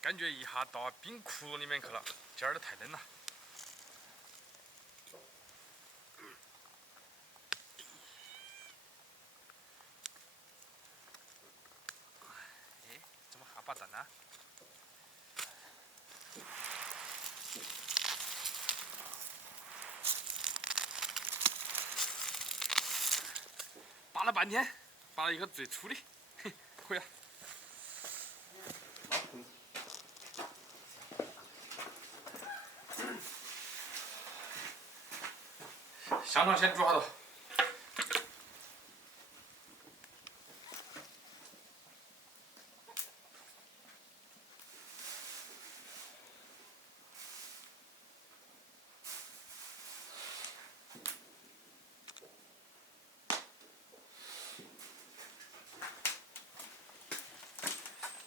感觉一下到冰窟窿里面去了，今儿的太冷了。哎，怎么还把灯呢？扒了半天，扒了一个最粗的，嘿，可以啊。香肠先煮好了。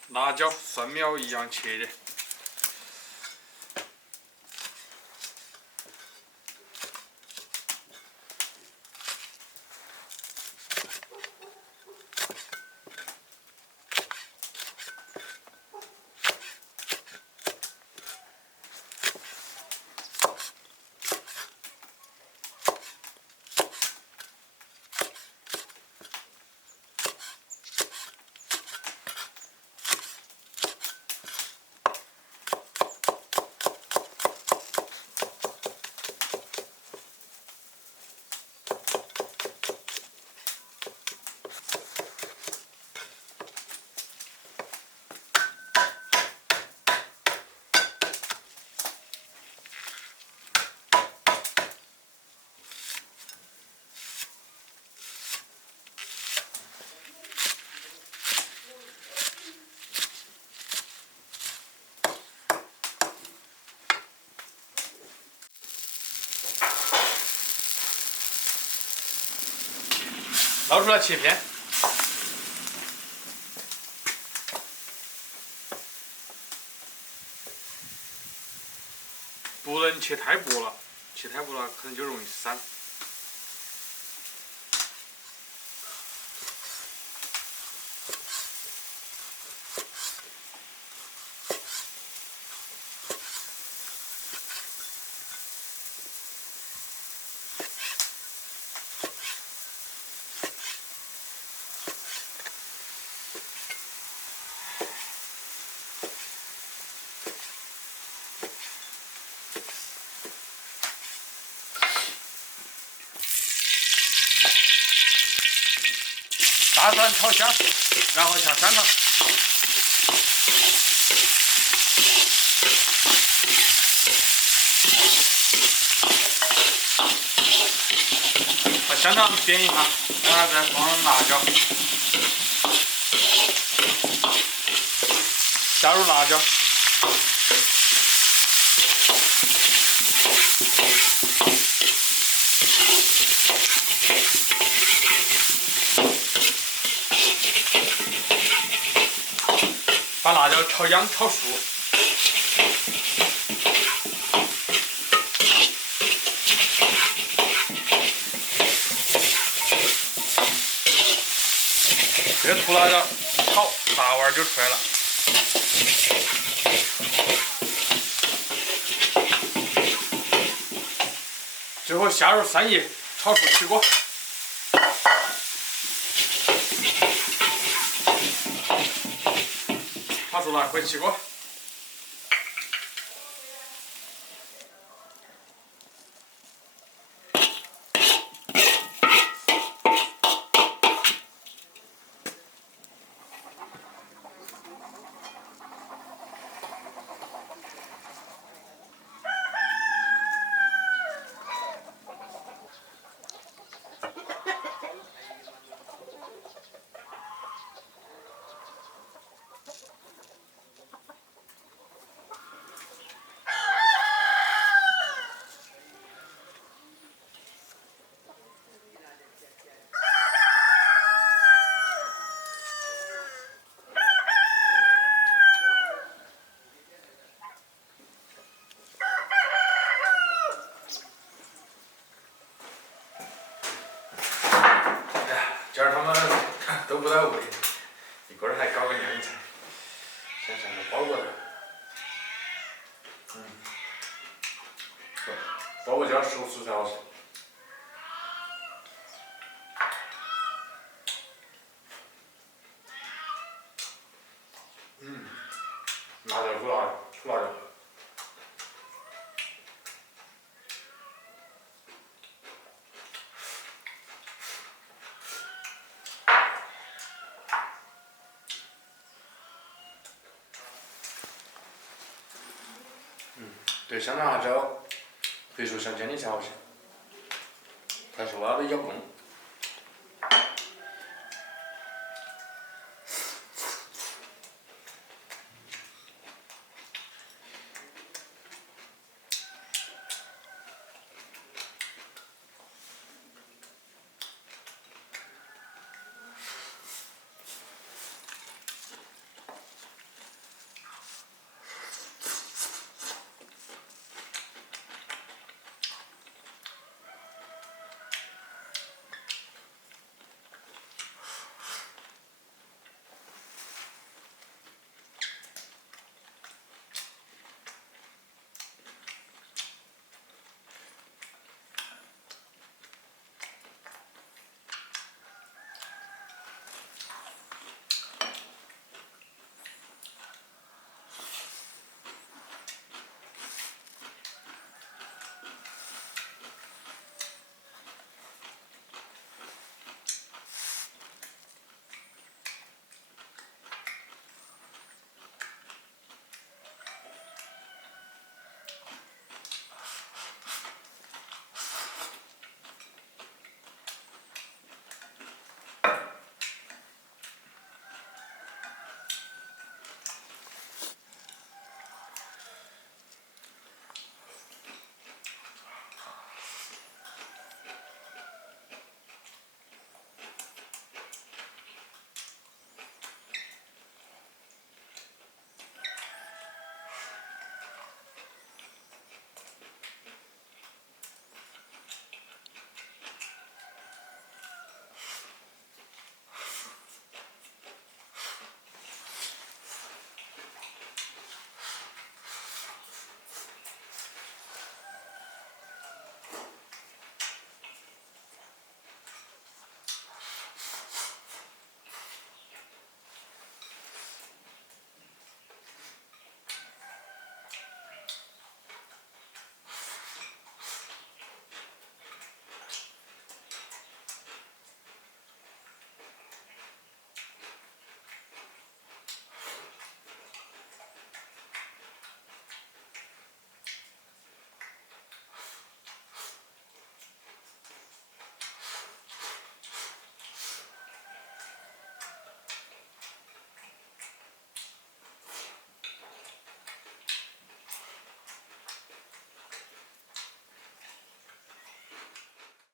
辣椒、蒜苗一样切的。捞出来切片，不能切太薄了，切太薄了可能就容易散。大蒜炒香，然后下香肠。把香肠煸一下，然后再放辣椒，加入辣椒。把辣椒炒香炒熟，这个土辣椒一炒，辣味就出来了。最后下入3叶，炒出起锅。炒熟了，回起锅。今儿他们都不在屋里，一个人还搞个靓菜，想像个包过来。豆浆熟吃才好吃。辣椒不辣，不辣椒。对，香肠还是要回熟香煎的才好吃，太熟了都咬不动。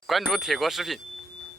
关注铁锅视频。